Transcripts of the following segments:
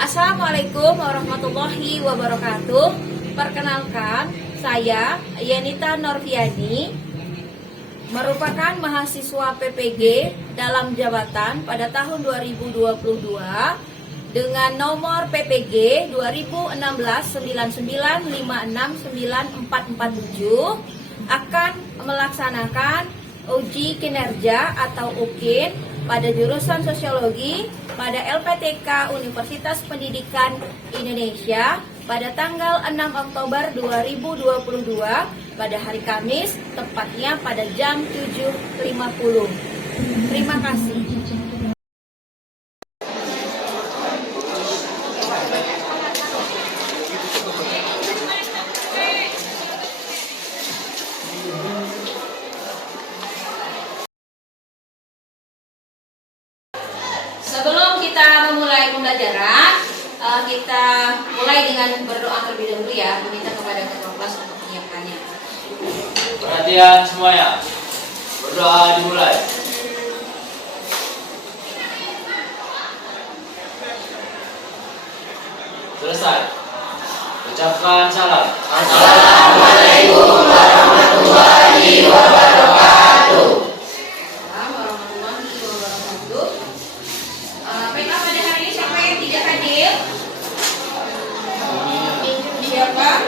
Assalamualaikum warahmatullahi wabarakatuh. Perkenalkan, saya Yenita Norviani, merupakan mahasiswa PPG dalam jabatan pada tahun 2022 dengan nomor PPG 2016-99569447 akan melaksanakan uji kinerja atau UKIN pada jurusan Sosiologi pada LPTK Universitas Pendidikan Indonesia pada tanggal 6 Oktober 2022 pada hari Kamis, tepatnya pada jam 7.50. Terima kasih. Sebelum kita memulai pembelajaran, kita mulai dengan berdoa terlebih dahulu ya, meminta kepada ketua kelas untuk menyiapkannya. Perhatian semuanya, berdoa dimulai. Selesai. Ucapkan salam. Assalamualaikum warahmatullahi wabarakatuh. Baiklah, pada hari ini siapa yang tidak hadir? Siapa?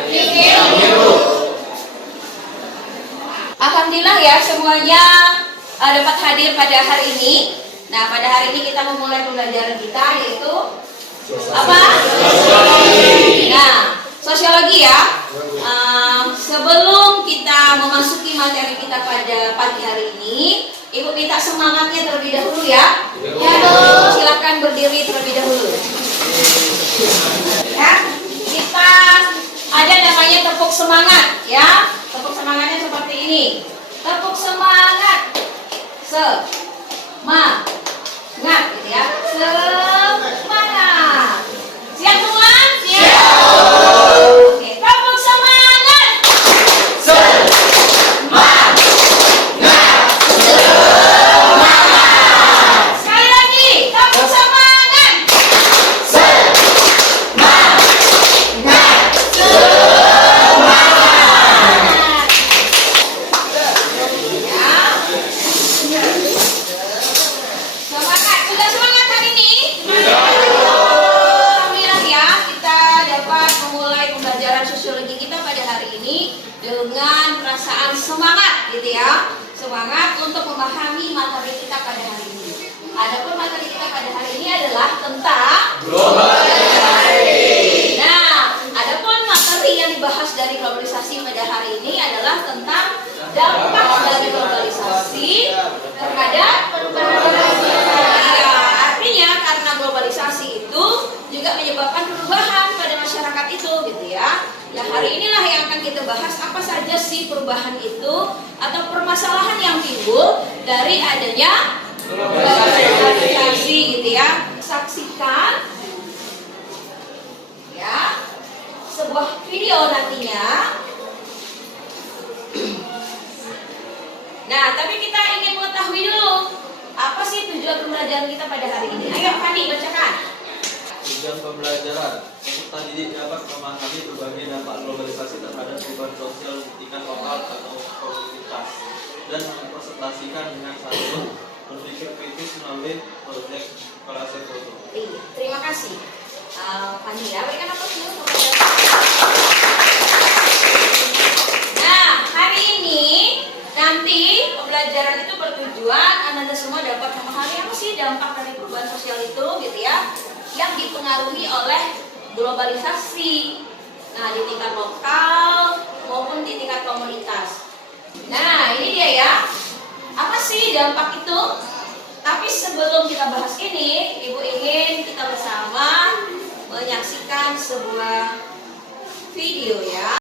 Alhamdulillah ya, semuanya dapat hadir pada hari ini. Nah, pada hari ini kita memulai pembelajaran kita, yaitu apa? Nah, sosiologi ya. Sebelum kita memasuki materi kita pada pagi hari ini, Ibu minta semangatnya terlebih dahulu ya. Ya, silakan berdiri terlebih dahulu. Ya, kita ada namanya tepuk semangat ya. Tepuk semangatnya seperti ini. Tepuk semangat. Semangat gitu ya. Semangat. Siap semua? Siap. Oke, tepuk semangat. Semangat. Sekali lagi, tepuk semangat. Semangat, sudah semangat hari ini? Alhamdulillah ya, kita dapat memulai pembelajaran sosiologi kita pada hari ini dengan perasaan semangat gitu ya. Semangat untuk memahami materi kita pada hari ini. Adapun materi kita pada hari ini adalah tentang globalisasi. Nah, adapun materi yang dibahas dari globalisasi pada hari ini adalah tentang dampak dari globalisasi terhadap perubahan. Ya, artinya karena globalisasi itu juga menyebabkan perubahan pada masyarakat itu gitu ya. Nah, hari inilah yang akan kita bahas apa saja sih perubahan itu atau permasalahan yang timbul dari adanya globalisasi gitu ya. Saksikan ya sebuah video nantinya. Nah, tapi kita ingin mengetahui dulu apa sih tujuan pembelajaran kita pada hari ini. Ayo Fandi, bacakan. Tujuan pembelajaran, peserta didik dapat memahami berbagai dampak globalisasi terhadap perubahan sosial di tingkat lokal atau komunitas dan mempresentasikan dengan santun berpikir kritis melalui proyek kolase foto. Terima kasih. Fandi ya, berikan apa dulu kepada. Nah, hari ini nanti pembelajaran itu bertujuan Anda semua dapat memahami apa sih dampak dari perubahan sosial itu gitu ya, yang dipengaruhi oleh globalisasi. Nah, di tingkat lokal maupun di tingkat komunitas. Nah, ini dia ya. Apa sih dampak itu? Tapi sebelum kita bahas ini, Ibu ingin kita bersama menyaksikan sebuah video ya.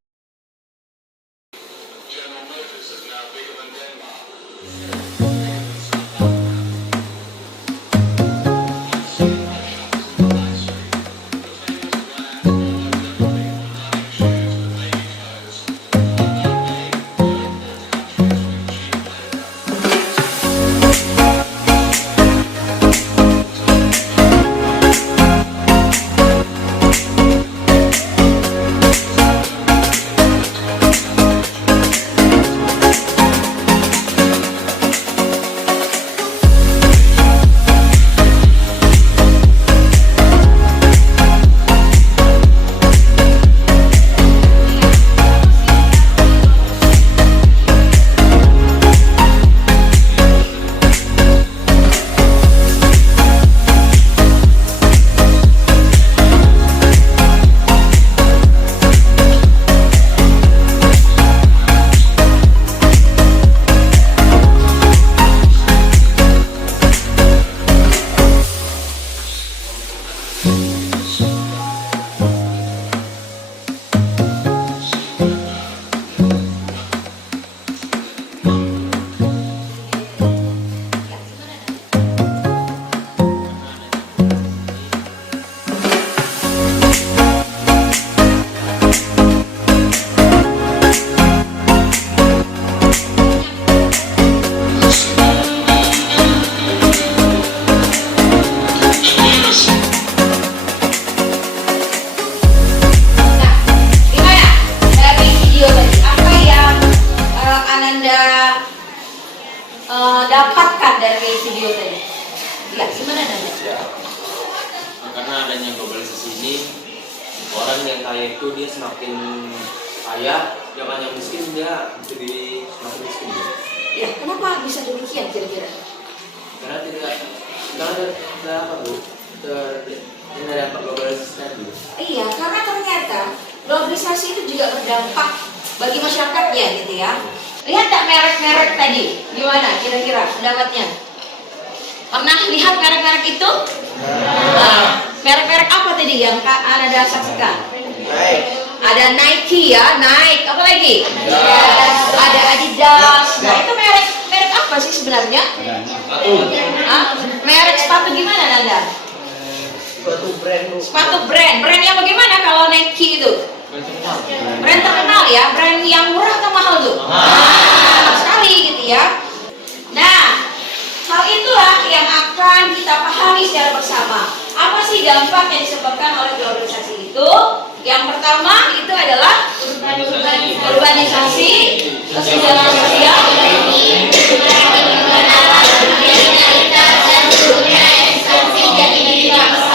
dapatkan dari video tadi? Ya, gimana Nanda? Ya, karena adanya globalisasi ini, orang yang kaya itu dia semakin kaya, jangan yang miskin dia jadi semakin miskin. Ya, kenapa bisa demikian kira-kira? Karena tidak apa bu, tidak dampak globalisasi tadi. Iya, karena ternyata globalisasi itu juga berdampak bagi masyarakatnya gitu ya. Lihat tak merek-merek tadi, gimana kira-kira pendapatnya? Pernah lihat merek-merek itu? Nah, merek-merek apa tadi yang Anda saksikan? Ada Nike ya, Nike, apa lagi? Ada Adidas. Nah, itu merek apa sih sebenarnya? Merek sepatu gimana Nanda? Sepatu brand yang bagaimana kalau Nike itu? Brand terkenal ya, brand yang murah atau mahal tuh? Mahal sekali gitu ya. Nah, hal itulah yang akan kita pahami secara bersama. Apa sih dampak yang disebabkan oleh globalisasi itu? Yang pertama itu adalah urbanisasi, kesenjangan sosial,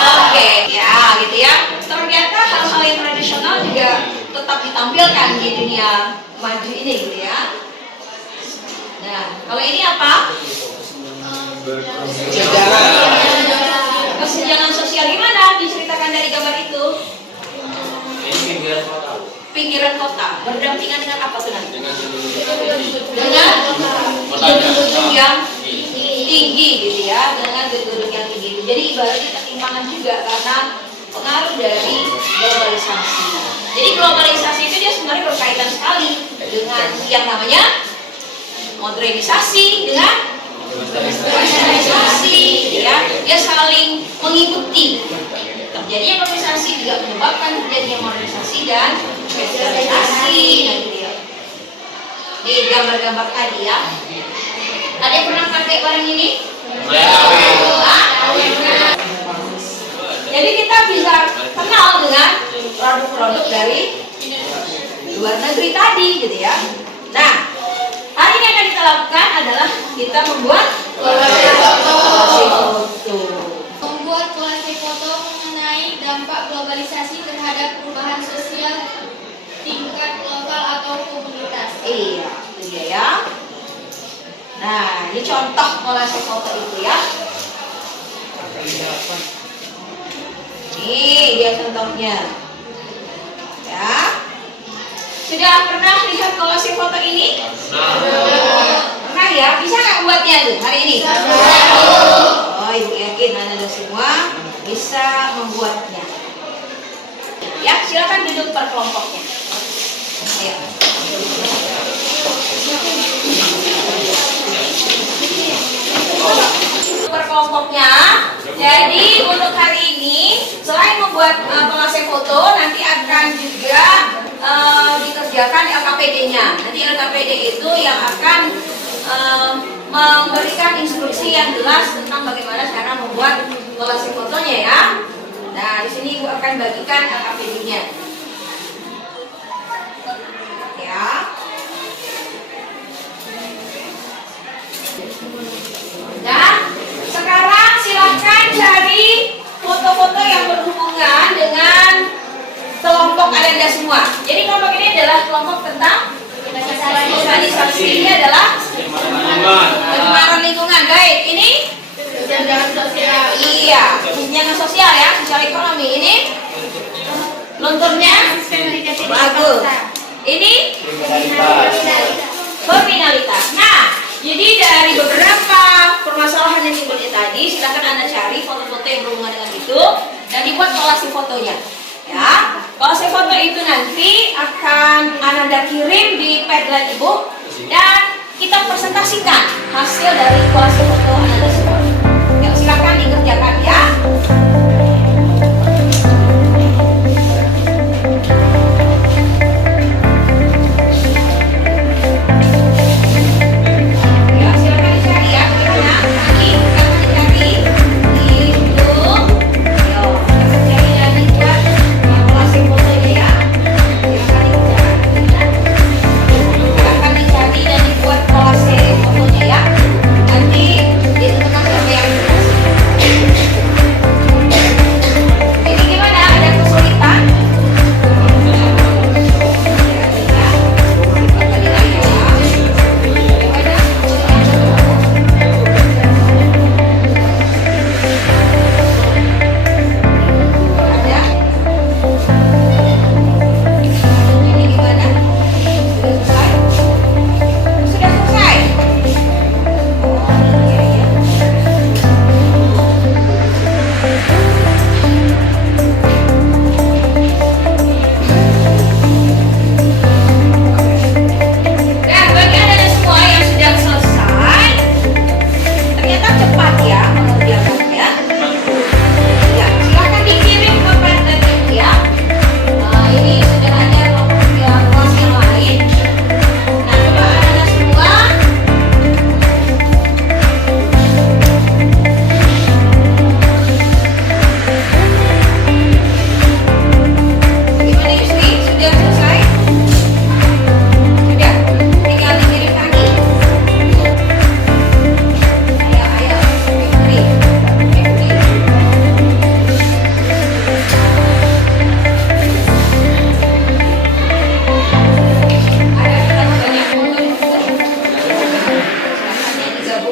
oke, ya gitu ya. Ternyata hal-hal yang tradisional juga tetap ditampilkan di dunia maju ini gitu ya. Nah, kalau ini apa? Kesenjangan sosial gimana? Diceritakan dari gambar itu. Pinggiran kota berdampingan dengan apa tuh nanti? Dengan gedung-gedung yang tinggi gitu ya, dengan gedung-gedung yang tinggi. Jadi ibaratnya ketimpangan juga karena pengaruh dari globalisasi. Jadi globalisasi itu dia sebenarnya berkaitan sekali dengan yang namanya modernisasi dengan westernizasi, ya, dia saling mengikuti. Terjadinya globalisasi juga menyebabkan terjadinya modernisasi dan westernizasi. Nah, gitu ya. Di gambar-gambar tadi ya. Ada yang pernah pakai barang ini? Jadi kita bisa kenal dengan produk-produk dari luar negeri tadi, gitu ya. Nah, hari ini akan kita lakukan adalah kita membuat kolase foto. Membuat kolase foto mengenai dampak globalisasi terhadap perubahan sosial tingkat lokal atau komunitas. Iya, itu dia ya. Nah, ini contoh kolase foto itu ya. Ini dia contohnya. Ya. Sudah pernah lihat kolase foto ini? Pernah ya? Bisa nggak buatnya tuh hari ini? Oh, ibu yakin Anda semua bisa membuatnya. Ya, silakan duduk per kelompoknya. Ayo. Per kelompoknya. Jadi untuk hari ini selain membuat kolase foto, nanti akan juga dikerjakan LKPD-nya. Nanti LKPD itu yang akan memberikan instruksi yang jelas tentang bagaimana cara membuat kolase fotonya ya. Nah, di sini Ibu akan bagikan LKPD-nya. Ya. Dan sekarang silakan cari foto-foto yang berhubungan dengan kelompok Anda semua. Jadi kelompok ini adalah kelompok tentang urbanisasi. Ini adalah pencemaran lingkungan. Baik, ini Kesenjangan sosial. iya, kesenjangan sosial ya, sosial ekonomi. Ini lunturnya bagus. Ini kriminalitas. Nah, jadi dari beberapa permasalahan yang timbul tadi, silakan Anda cari foto-foto yang berhubungan dengan itu dan dibuat kolase fotonya. Ya, kolase foto itu nanti akan Anda kirim di Padlet Ibu dan kita presentasikan hasil dari kolase foto Anda semua. Ya, silakan dikerjakan ya. Ya, silakan dicari ya. Gimana? Ini silakan dicari. Itu. Yo, silakan cari dan dibuat kolase fotonya ya. Silakan dicari. Silakan dicari dan dibuat kolase fotonya ya.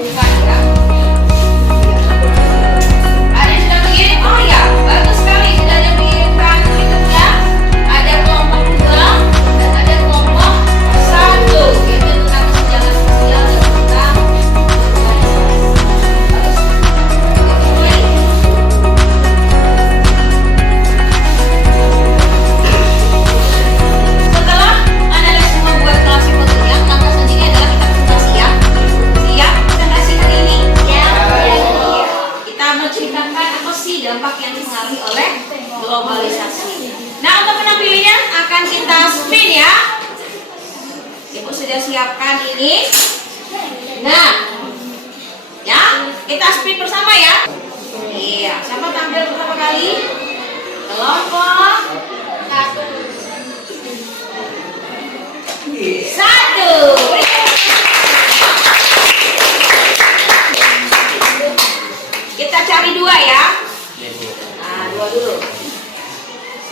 bukan ya. Ada yang sudah mengirim? Oh ya, bagus sekali sudah ada yang mengirimkan berikutnya. Ada kelompok 2 dan ada kelompok 1 yaitu tentang kesenjangan sosial dan tentang bagus. Oke, mulai. Setelah Anda semua buat kelas fotonya, langkah selanjutnya adalah kita presentasi ya. Siap presentasi hari ini? Iya. Kita menceritakan apa sih dampak yang dipengaruhi oleh globalisasi. Nah, untuk penampilannya akan kita spin ya. Ibu sudah siapkan ini. Nah, ya kita spin bersama ya. Iya, siapa tampil pertama kali? Kelompok 1. Kita cari 2 ya. Nah, 2 dulu.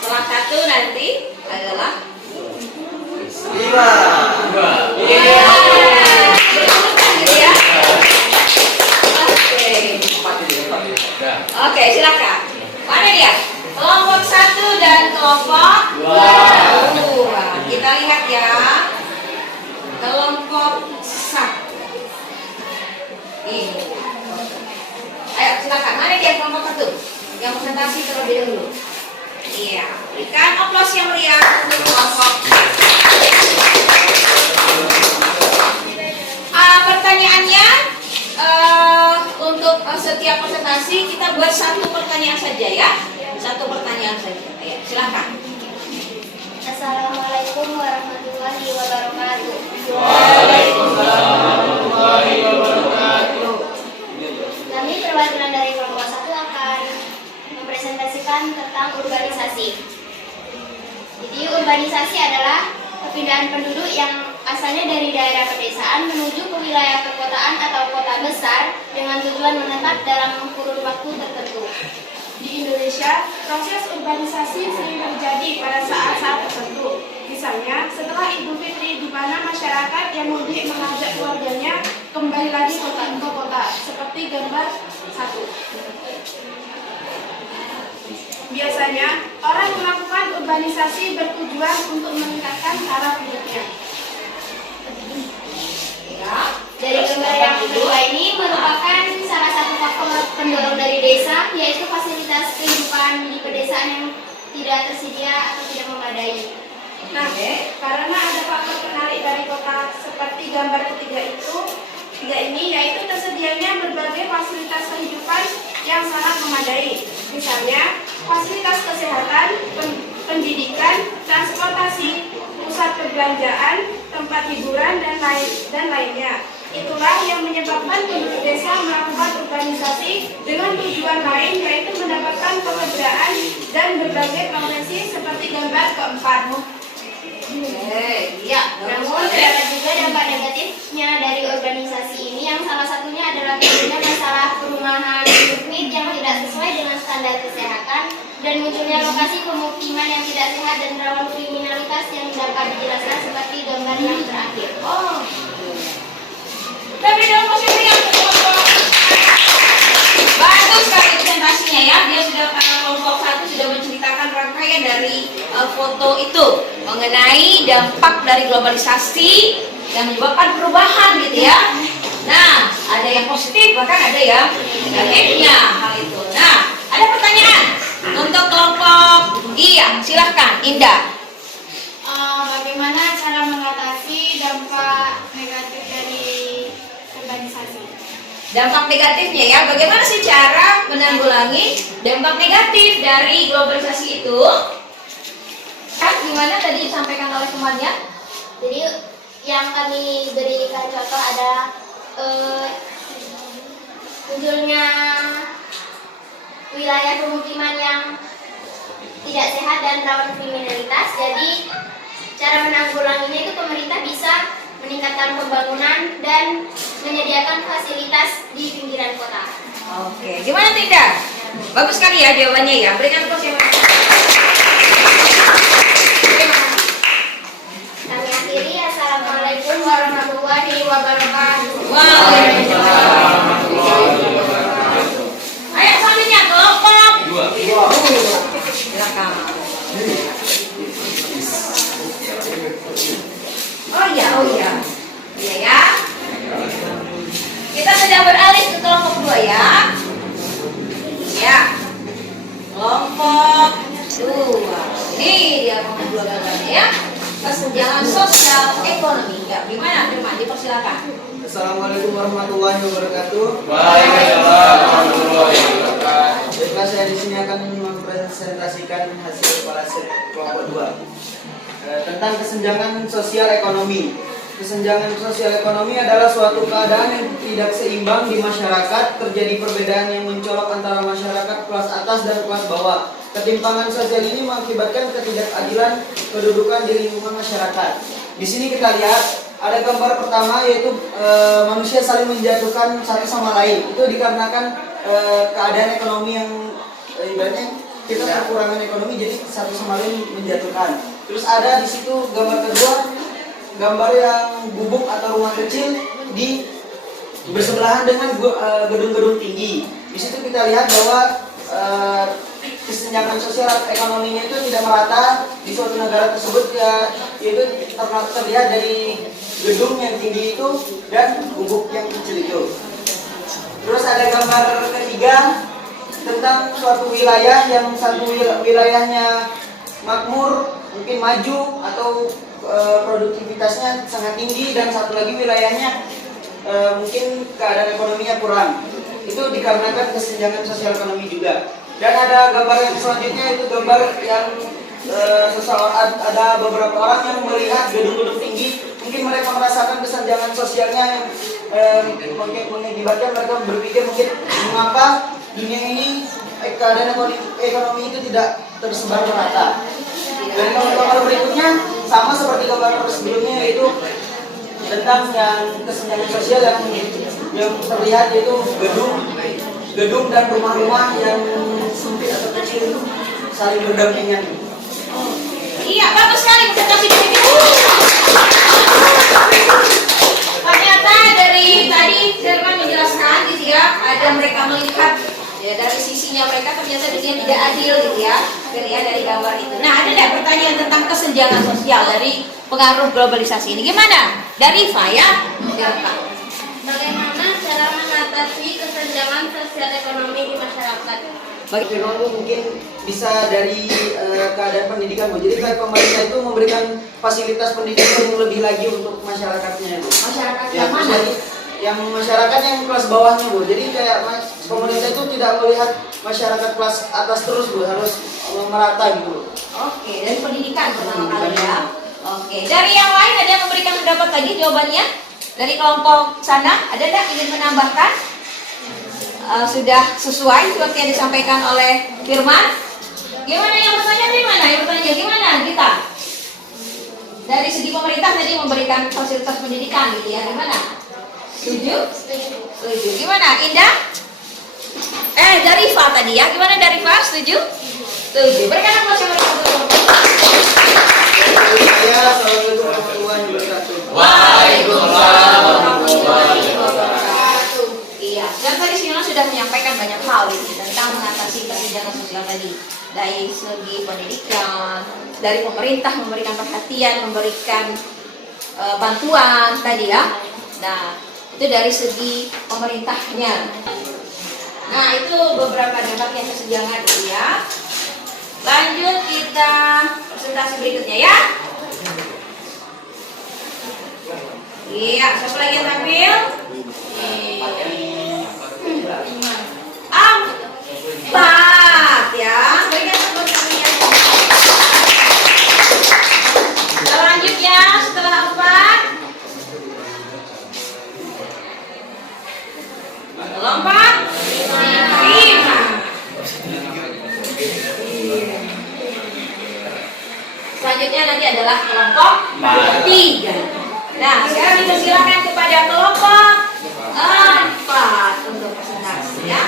Setelah 1 nanti adalah 5. berurutan gitu ya. Oke, silakan. Mana dia? Kelompok 1 dan kelompok 2. Kita lihat ya. Kelompok 1. Ini. Ayo silakan. Mana dia kelompok 1? Yang presentasi terlebih dahulu. Iya, berikan aplaus yang meriah untuk kelompok. Pertanyaannya untuk setiap presentasi kita buat 1 pertanyaan saja ya. 1 pertanyaan saja. Ayo, silakan. Assalamualaikum warahmatullahi wabarakatuh. Kami perwakilan dari kelompok 1 akan mempresentasikan tentang urbanisasi. Jadi urbanisasi adalah perpindahan penduduk yang asalnya dari daerah pedesaan menuju ke wilayah perkotaan atau kota besar dengan tujuan menetap dalam kurun waktu tertentu. Di Indonesia, proses urbanisasi sering terjadi pada saat-saat tertentu. Misalnya, setelah Idul Fitri di mana masyarakat yang mudik mengajak keluarganya kembali lagi ke kota, seperti gambar 1. Biasanya, orang melakukan urbanisasi bertujuan untuk meningkatkan taraf hidupnya. Ya. Dari gambar yang kedua ini merupakan salah satu faktor pendorong dari desa, yaitu fasilitas kehidupan di pedesaan yang tidak tersedia atau tidak memadai. Nah, karena ada faktor penarik dari kota seperti gambar ketiga ini, yaitu tersedianya berbagai fasilitas kehidupan yang sangat memadai. Misalnya, fasilitas kesehatan, pendidikan, transportasi, pusat perbelanjaan, tempat hiburan, dan lainnya. Itulah yang menyebabkan penduduk desa melakukan urbanisasi dengan tujuan lain, yaitu mendapatkan pekerjaan dan berbagai profesi seperti gambar keempat. Ya. Namun terdapat juga dampak negatifnya dari urbanisasi ini, yang salah satunya adalah timbulnya masalah perumahan sempit yang tidak sesuai dengan standar kesehatan dan munculnya lokasi pemukiman yang tidak sehat dan rawan kriminalitas yang dapat dijelaskan seperti gambar yang terakhir. Oh. Tapi dalam posisi yang kelompok bagus sekali presentasinya ya. Dia sudah kelompok 1 sudah menceritakan rangkaian dari foto itu mengenai dampak dari globalisasi yang menyebabkan perubahan gitu ya. Nah, ada yang positif bahkan ada yang negatifnya hal itu. Nah, ada pertanyaan untuk kelompok silahkan Indah. Bagaimana cara mengatasi dampak negatif dari urbanisasi? Dampak negatifnya ya, bagaimana sih cara menanggulangi dampak negatif dari globalisasi itu? Kan gimana tadi disampaikan oleh temannya? Jadi yang kami berikan contoh ada munculnya wilayah pemukiman yang tidak sehat dan rawan kriminalitas. Jadi cara menanggulanginya itu pemerintah bisa meningkatkan pembangunan dan menyediakan fasilitas di pinggiran kota. Oke, gimana Tinda? Bagus sekali ya jawabannya ya. Berikan tepuk tangan. Kami akhiri, assalamualaikum warahmatullahi wabarakatuh. Waalaikumsalam. 2 ya. Ya. Kelompok 2. Ini dia kelompok 2 gambarnya ya. Kesenjangan sosial ekonomi. Ya, gimana Firman? Dipersilakan. Assalamualaikum warahmatullahi wabarakatuh. Waalaikumsalam warahmatullahi wabarakatuh. Baiklah, saya di sini akan mempresentasikan hasil parasit kelompok 2 tentang kesenjangan sosial ekonomi. Kesenjangan sosial ekonomi adalah suatu keadaan yang tidak seimbang di masyarakat, terjadi perbedaan yang mencolok antara masyarakat kelas atas dan kelas bawah. Ketimpangan sosial ini mengakibatkan ketidakadilan kedudukan di lingkungan masyarakat. Di sini kita lihat ada gambar pertama, yaitu manusia saling menjatuhkan satu sama lain. Itu dikarenakan keadaan ekonomi yang ibaratnya kita kekurangan ekonomi, jadi satu sama lain menjatuhkan. Terus ada di situ gambar kedua, gambar yang gubuk atau rumah kecil di bersebelahan dengan gedung-gedung tinggi. Di situ kita lihat bahwa kesenjangan sosial ekonominya itu tidak merata di suatu negara tersebut, ya, yaitu terlihat dari gedung yang tinggi itu dan gubuk yang kecil itu. Terus ada gambar ketiga tentang suatu wilayah yang satu wilayahnya makmur, mungkin maju atau produktivitasnya sangat tinggi, dan satu lagi wilayahnya mungkin keadaan ekonominya kurang. Itu dikarenakan kesenjangan sosial ekonomi juga. Dan ada gambar yang selanjutnya, itu gambar yang ada beberapa orang yang melihat gedung-gedung tinggi. Mungkin mereka merasakan kesenjangan sosialnya yang mengakibatkan mereka berpikir mungkin mengapa dunia ini keadaan ekonomi itu tidak tersebar merata. Dan gambar berikutnya sama seperti gambar sebelumnya, yaitu tentang yang kesenjangan sosial yang terlihat, yaitu gedung dan rumah-rumah yang sempit atau kecil saling berdampingan. Iya, bagus sekali presentasi di sini. Ternyata dari tadi Firman menjelaskan gitu ya, ada mereka melihat ya dari sisinya mereka ternyata dunia tidak adil gitu ya, dari gambar itu. Nah, ada nggak pertanyaan tentang kesenjangan sosial dari pengaruh globalisasi ini? Gimana? Dari Fa ya? Bagaimana cara mengatasi kesenjangan sosial ekonomi di masyarakat? Firman Bu, mungkin bisa dari keadaan pendidikan Bu. Jadi kayak pemerintah itu memberikan fasilitas pendidikan yang lebih lagi untuk masyarakatnya Bu. Masyarakat Ya, yang mana? yang masyarakat yang kelas bawahnya Bu. Jadi kayak pemerintah itu tidak melihat masyarakat kelas atas terus Bu, harus merata gitu. Oke, dari pendidikan pertama kali ya. Oke, dari yang lain ada yang memberikan pendapat lagi jawabannya? Dari kelompok sana, ada nggak ingin menambahkan? Sudah sesuai seperti yang disampaikan oleh Firman? Gimana yang bertanya dari mana? Yang bertanya gimana kita? Dari segi pemerintah tadi memberikan fasilitas pendidikan gitu ya, gimana? Setuju? Setuju. Gimana? Indah? Dari Fa tadi ya, gimana dari Fa? Setuju? Setuju. Berikan aplaus yang mereka dulu. Ya, assalamualaikum warahmatullahi wabarakatuh. Waalaikumsalam warahmatullahi wabarakatuh. Iya, dan tadi Sina sudah menyampaikan banyak hal ini tentang mengatasi kesenjangan sosial tadi, dari segi pendidikan, dari pemerintah memberikan perhatian, memberikan bantuan tadi ya. Nah, itu dari segi pemerintahnya. Nah, itu beberapa dampaknya kesenjangan itu ya. Lanjut kita presentasi berikutnya ya. Iya, siapa lagi yang tampil? Empat ya. Berikan tepuk tangannya. Selanjutnya setelah 4 lompat 5. Selanjutnya nanti adalah kelompok 3. Nah, sekarang dipersilakan kepada kelompok 4 untuk presentasi ya.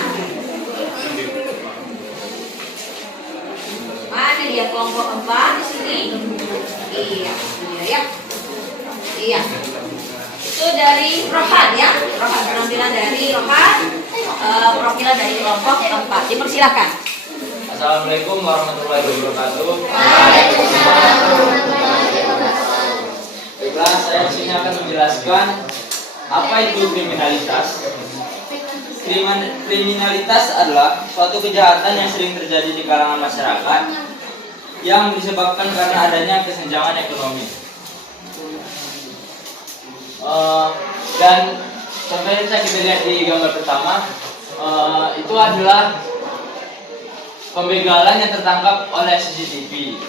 Mana dia kelompok 4 di sini? Iya, ya. Iya. Itu dari Rohan ya. Rohan, penampilan dari Rohan, perwakilan dari kelompok 4. Dipersilakan. Assalamualaikum warahmatullahi wabarakatuh. Waalaikumsalam warahmatullahi wabarakatuh. Baiklah, saya di sini akan menjelaskan apa itu kriminalitas. Kriminalitas adalah suatu kejahatan yang sering terjadi di kalangan masyarakat yang disebabkan karena adanya kesenjangan ekonomi. Dan contohnya bisa kita lihat di gambar pertama, itu adalah pembegalan yang tertangkap oleh CCTV,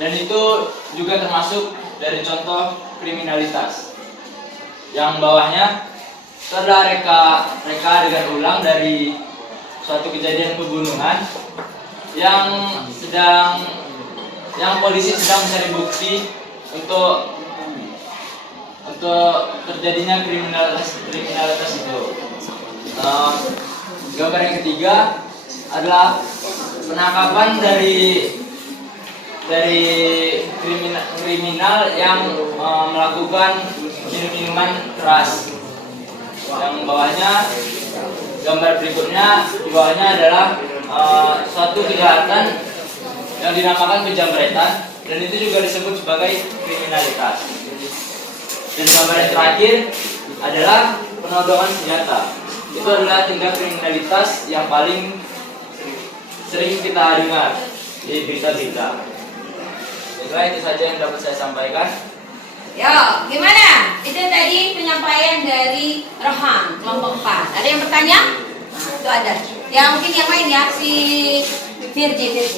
dan itu juga termasuk dari contoh kriminalitas. Yang bawahnya itu adalah reka adegan ulang dari suatu kejadian pembunuhan yang polisi sedang mencari bukti untuk terjadinya kriminalitas itu. Gambar yang ketiga adalah penangkapan dari kriminal yang melakukan minuman keras. Yang bawahnya, gambar berikutnya, di bawahnya adalah suatu kejahatan yang dinamakan penjamretan, dan itu juga disebut sebagai kriminalitas. Dan gambar yang terakhir adalah penodongan senjata. Itu adalah tindak kriminalitas yang paling sering kita dengar di berita-berita. Baiklah, itu saja yang dapat saya sampaikan. Ya, gimana? Itu tadi penyampaian dari Rohan, kelompok 4. Ada yang bertanya? Nah, itu ada. Ya, mungkin yang lain ya, si Virgi.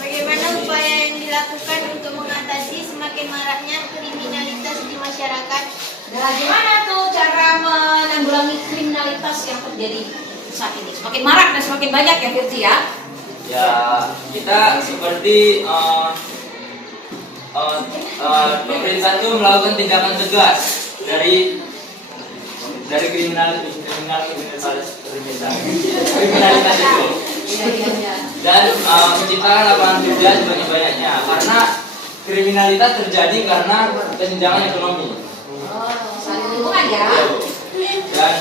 Bagaimana upaya yang dilakukan untuk mengatasi semakin maraknya kriminalitas di masyarakat? Nah, gimana tuh cara menanggulangi kriminalitas yang terjadi saat ini? Semakin marak dan semakin banyak ya, Virgi ya? Ya, kita seperti pemerintah itu melakukan tindakan tegas dari kriminalitas itu, dan menciptakan lapangan kerja sebanyak-banyaknya, karena kriminalitas terjadi karena kesenjangan ekonomi. Saling hubungan ya. Dan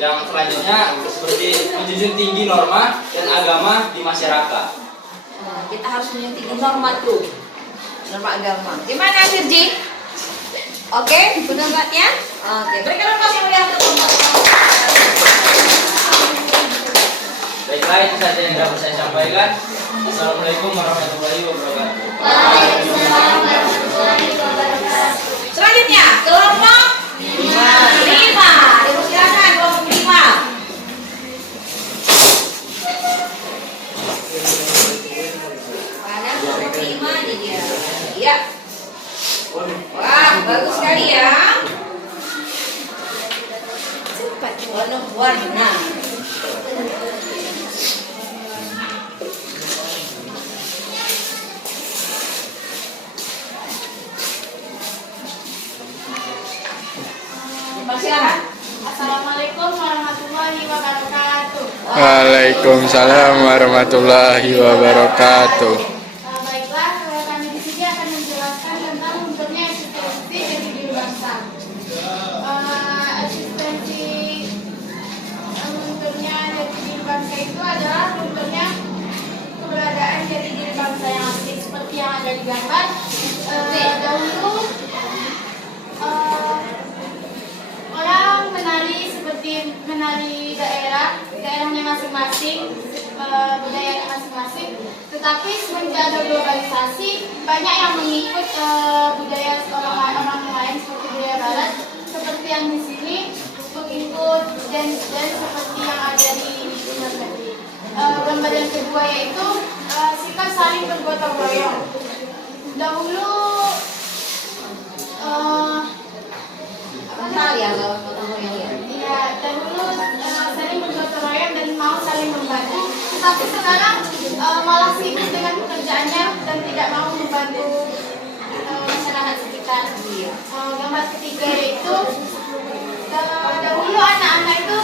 yang selanjutnya seperti menjunjung tinggi norma dan agama di masyarakat. Nah, kita harus menyentuh norma tuh, norma agama. Gimana Virgi? Oke, pendapatnya? Oke, berikan lepas yang melihat ke Baiklah, itu saja yang dapat saya sampaikan. Assalamualaikum warahmatullahi wabarakatuh. Waalaikumsalam warahmatullahi wabarakatuh. Selanjutnya, kelompok 5. Dipersilakan kelompok 5. Pada kelompok 5 nih dia. Iya. Wah, bagus sekali ya. Cepat warna. Persilakan. Assalamualaikum warahmatullahi wabarakatuh. Waalaikumsalam warahmatullahi wabarakatuh. Baiklah, kami di sini akan menjelaskan tentang unsurnya eksistensi dari diri bangsa. Eksistensi unsurnya dari diri bangsa itu adalah unsurnya keberadaan dari diri bangsa yang asli, seperti yang ada di gambar. Dahulu orang menari seperti menari daerahnya masing-masing, budayanya masing-masing. Tetapi semenjak ada globalisasi, banyak yang mengikut budaya orang lain seperti budaya Barat, seperti yang di sini mengikut dance seperti yang ada di luar negeri. Gambar yang kedua yaitu sikap saling bergotong royong. Dahulu Kenal ya kalau gotong royong ya. iya, dahulu saling bergotong royong dan mau saling membantu. Tetapi sekarang malah sibuk dengan pekerjaannya dan tidak mau membantu masyarakat sekitar. Gambar ketiga yaitu dahulu anak-anak itu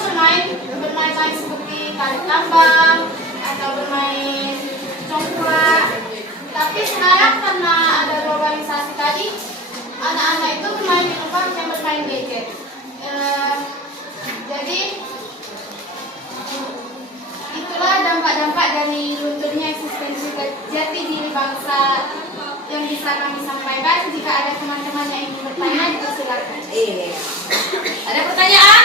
bermain-main seperti tarik tambang atau bermain congklak. Tapi sekarang karena ada globalisasi tadi, anak-anak itu bermain di rumah yang bermain gadget. Jadi itulah dampak-dampak dari lunturnya eksistensi jati diri bangsa yang bisa kami sampaikan. Jika ada teman-teman yang ingin bertanya, silakan. Ada pertanyaan?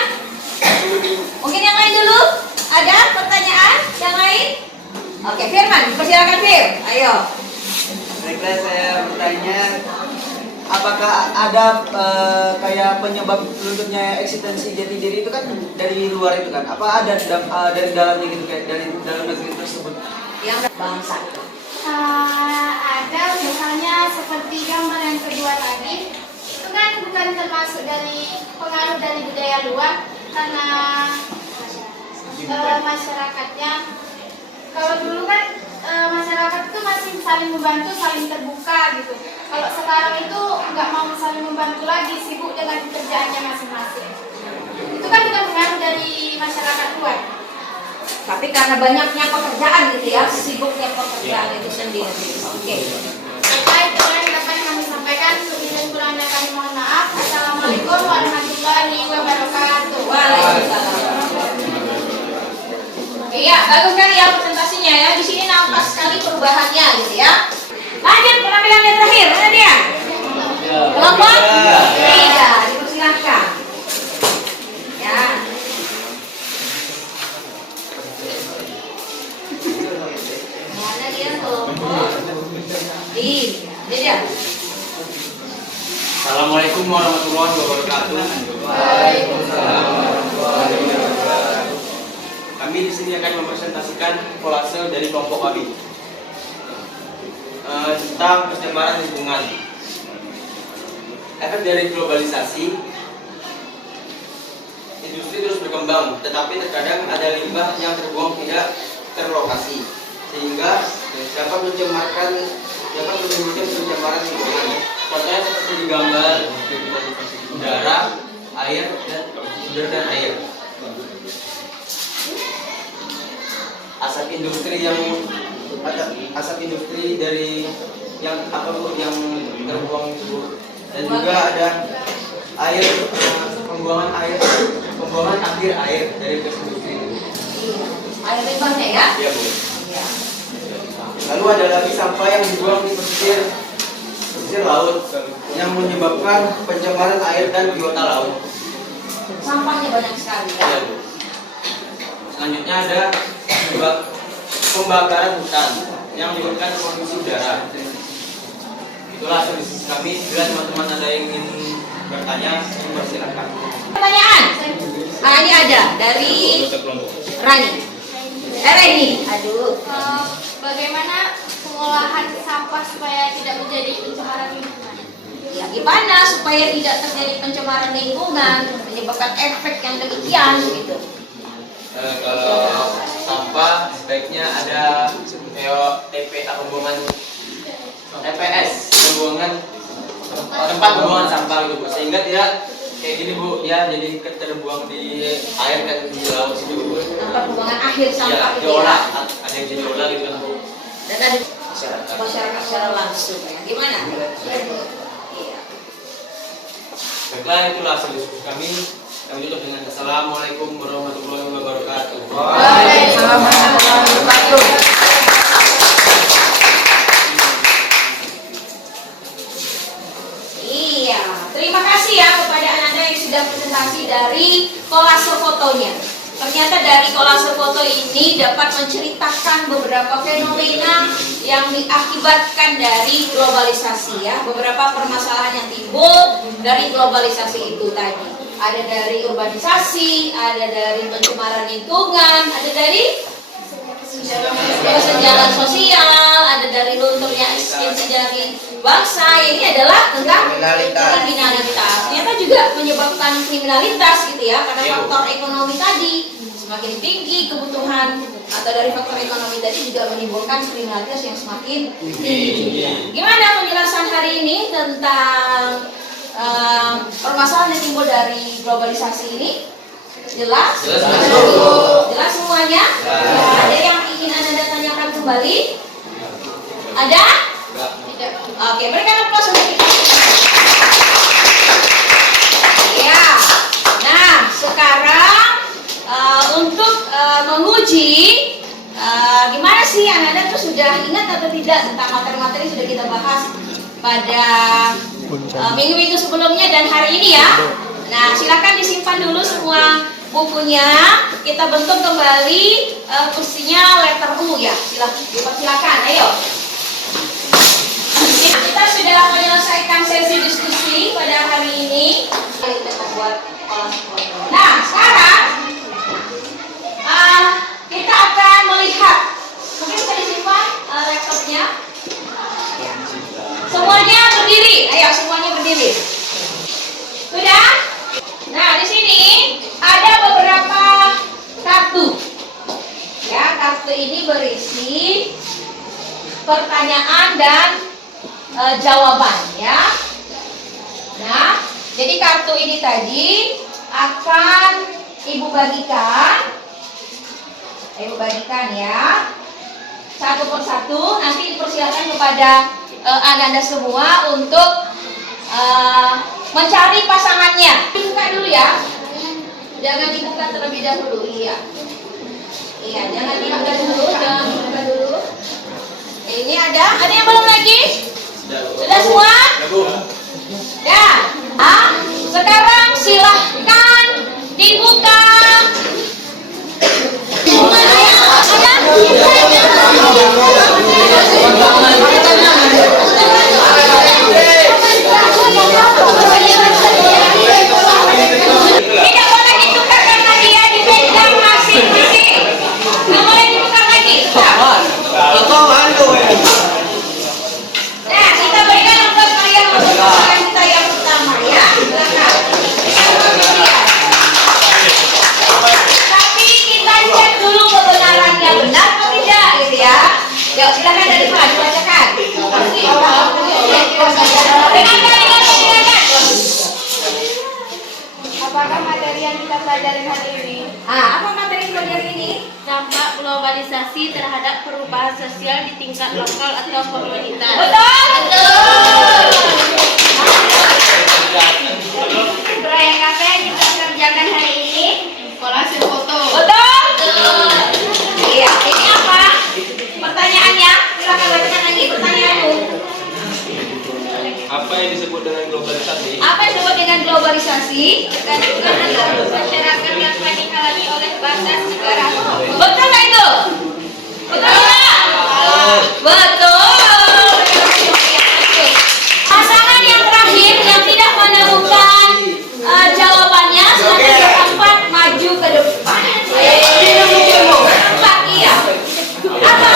Mungkin yang silakan Fir. Ayo. Baiklah, saya bertanya, apakah ada kayak penyebab lunturnya eksistensi jati diri itu kan dari luar itu kan? Apa ada dari dalamnya gitu, kayak dari dalam negeri tersebut? Yang bangsa. Ada misalnya seperti gambar yang kedua tadi, itu kan bukan termasuk dari pengaruh dari budaya luar karena masyarakatnya. Kalau dulu kan masyarakat itu masih saling membantu, saling terbuka gitu. Kalau sekarang itu nggak mau saling membantu lagi, sibuk dengan pekerjaannya masing-masing. Itu kan bukan pengaruh dari masyarakat luar. Tapi karena banyaknya pekerjaan gitu ya, sibuknya pekerjaan itu sendiri. Oke. Baik, itu yang dapat kami sampaikan. Lebih kurangnya kami mohon maaf. Assalamualaikum warahmatullahi wabarakatuh. Waalaikumsalam. Iya, bagus sekali ya presentasinya ya. Di sini nampak sekali perubahannya gitu ya. Lanjut penampilan yang terakhir, mana dia? Kelompok? Tiga, dipersilahkan. Ya. Mana dia kelompok? Tiga, dia. Assalamualaikum warahmatullahi wabarakatuh. Waalaikumsalam warahmatullahi wabarakatuh. Kami di sini akan mempresentasikan kolase dari kelompok kami tentang pencemaran lingkungan. Efek dari globalisasi, industri terus berkembang, tetapi terkadang ada limbah yang terbuang tidak terlokasi, sehingga dapat menimbulkan pencemaran lingkungan. Contohnya seperti di gambar udara, air, dan air. Asap industri dari yang terbuang itu, dan juga ada air, pembuangan akhir air dari gas industri itu. Air limbahnya ya? Iya, Bu. Iya. Lalu ada lagi sampah yang dibuang di pesisir laut yang menyebabkan pencemaran air dan biota laut. Sampahnya banyak sekali ya. Iya, Bu. Selanjutnya ada pembakaran hutan yang menyebabkan polusi udara. Itulah solusi kami. Bila teman-teman ada yang ingin bertanya, silakan. Pertanyaan? Ini ada dari Rani. Reni, aduh. Bagaimana pengolahan sampah supaya tidak menjadi pencemaran lingkungan? Ya gimana supaya tidak terjadi pencemaran lingkungan, menyebabkan efek yang demikian gitu. Kalau sampah sebaiknya ada TPA pembuangan TPS tempat pembuangan sampah gitu, sehingga tidak kayak gini Bu, ya jadi terbuang di air dan di laut situ Bu. Tempat pembuangan akhir Ya, sampah itu diolah, ada yang diolah gitu kan Bu. dan ada masyarakat secara langsung ya. Gimana? Iya. Baiklah, itulah solusi kami. Kami tutup dengan Assalamualaikum warahmatullahi wabarakatuh. Waalaikumsalam warahmatullahi wabarakatuh. Iya, terima kasih ya kepada anak-anak yang sudah presentasi dari kolase fotonya. Ternyata dari kolase foto ini dapat menceritakan beberapa fenomena yang diakibatkan dari globalisasi ya, beberapa permasalahan yang timbul dari globalisasi itu tadi. Ada dari urbanisasi, ada dari pencemaran lingkungan, ada dari kesenjangan sosial, ada dari lunturnya eksistensi dari bangsa. Ini adalah tentang kriminalitas. Ternyata juga menyebabkan kriminalitas gitu ya, karena faktor ekonomi tadi semakin tinggi kebutuhan atau dari faktor ekonomi tadi juga menimbulkan kriminalitas yang semakin tinggi. Gimana penjelasan hari ini tentang permasalahan yang timbul dari globalisasi ini? Jelas? Jelas semuanya? Ada yang ingin Anda tanyakan kembali? Ada? Tidak. Oke, berikan aplaus untuk kita. Ya. Nah, sekarang untuk menguji gimana sih Anda tuh sudah ingat atau tidak tentang materi-materi sudah kita bahas pada minggu-minggu sebelumnya dan hari ini ya. Nah, silakan disimpan dulu semua bukunya. kita bentuk kembali kursinya letter U ya. Silakan, ayo. Kita sudah menyelesaikan sesi diskusi pada hari ini. Kita membuat nah, sekarang kita akan melihat. Mungkin bisa disimpan laptopnya. Semuanya berdiri. Ayo, semuanya berdiri. Sudah? Nah, di sini ada beberapa kartu. Ya, kartu ini berisi pertanyaan dan jawaban ya. Nah, jadi kartu ini tadi akan Ibu bagikan. Ibu bagikan ya. Satu persatu, nanti dipersilakan kepada Anda semua untuk mencari pasangannya. Dibuka dulu ya. Jangan dibuka terlebih dahulu. Iya. Iya, jangan dibuka dulu, jangan dibuka dulu. Ini ada yang belum lagi? Sudah semua? Ya. Sekarang silahkan dibuka. Tidak boleh ditukar karena dia dipegang masing-masing. Nggak boleh ditukar lagi. Nah, kita berikan amplop meriah untuk pasangan kita yang pertama ya. Silakan. Tapi kita cek dulu kebenarannya benar atau tidak gitu ya. Ya, silakan dari Pak dibacakan. Apakah materi yang kita pelajari hari ini? Apa materi belajar ini? Dampak globalisasi terhadap perubahan sosial di tingkat lokal atau komunitas. Betul. Proyek apa yang kita kerjakan hari ini? Kolase foto. Betul. Iya, ini apa? Pertanyaannya, silakan bacakan lagi pertanyaanmu. Apa yang disebut dengan globalisasi? Apa yang disebut dengan globalisasi? Masyarakat yang dihalangi oleh batas negara. Betul nggak itu? Betul nggak? Betul. Pasangan yang terakhir yang tidak menemukan jawabannya silakan berempat maju ke depan. Berempat iya. Apa?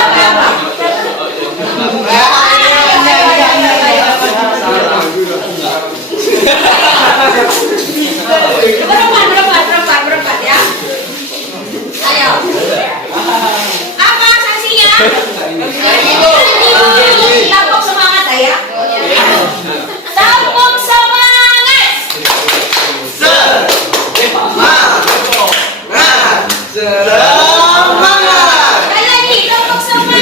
Berempat ya. Ayo. Apa sanksinya? Tampuk semangat ya. Tampuk semangat. Sekali lagi, tampuk semangat.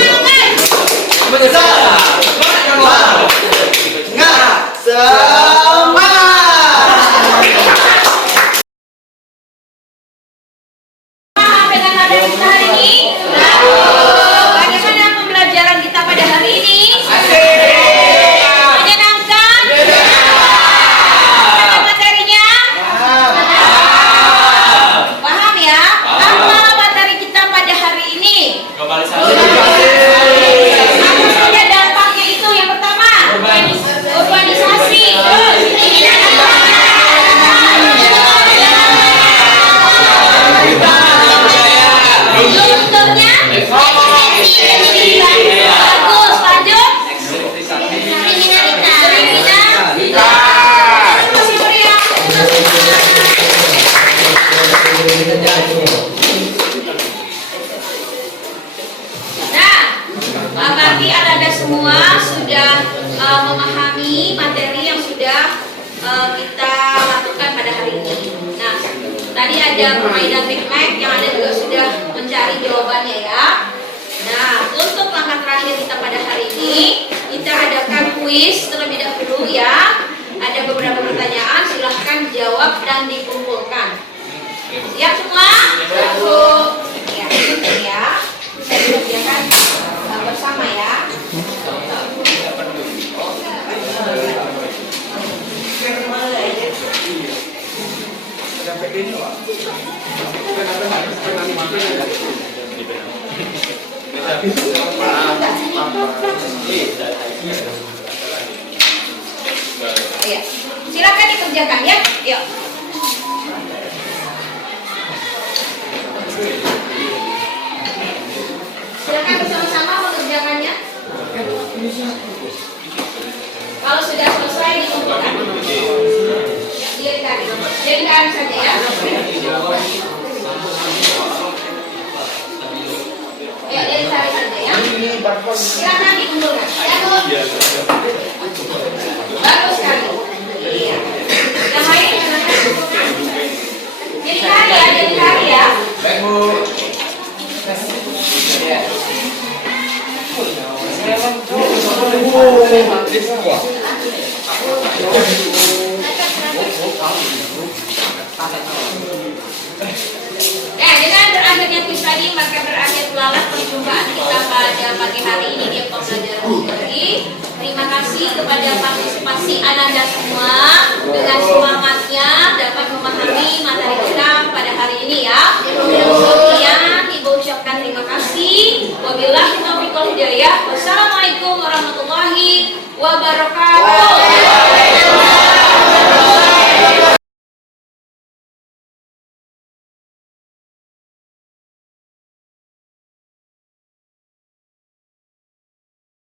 Paham dengan materi kita hari ini? Bagaimana pembelajaran kita pada hari ini? Menyenangkan? Paham materinya? Paham ya? Apa materi kita pada hari ini? Globalisasi. Apa saja dampaknya itu? Yang pertama, urbanisasi. Strukturnya bagus, lanjut. Masih meriah. Nah, berarti Anda semua sudah memahami materi yang sudah kita lakukan pada hari ini. Nah, tadi ada permainan Big Mac yang Anda juga sudah mencari jawabannya ya. Nah, untuk langkah terakhir kita pada hari ini, kita adakan kuis terlebih dahulu ya. Ada beberapa pertanyaan, silahkan jawab dan dikumpulkan. Siap semua? Ya, ya. Bisa dikerjakan bersama ya. Sampai ini, Pak. Iya. Silakan dikerjakan ya. Yuk. Silakan bersama-sama mengerjakannya. Kalau sudah selesai dikumpulkan. Dia ditarik saja ya. Ya, dia ditarik saja ya. Silakan dikumpulkan. Ya, bagus sekali. Iya. Yang lain silakan kumpulkan. Jadi cari ya. Baik, Bu. Ya, dengan berakhirnya kuis tadi, maka berakhir pula perjumpaan kita pada pagi hari ini di pembelajaran psikologi. Terima kasih kepada partisipasi Ananda semua. Dengan semangatnya dapat memahami materi kita pada hari ini ya. Kemudian Ibu ucapkan terima kasih. Wabillahi taufiq wal hidayah. Wassalamualaikum warahmatullahi wabarakatuh.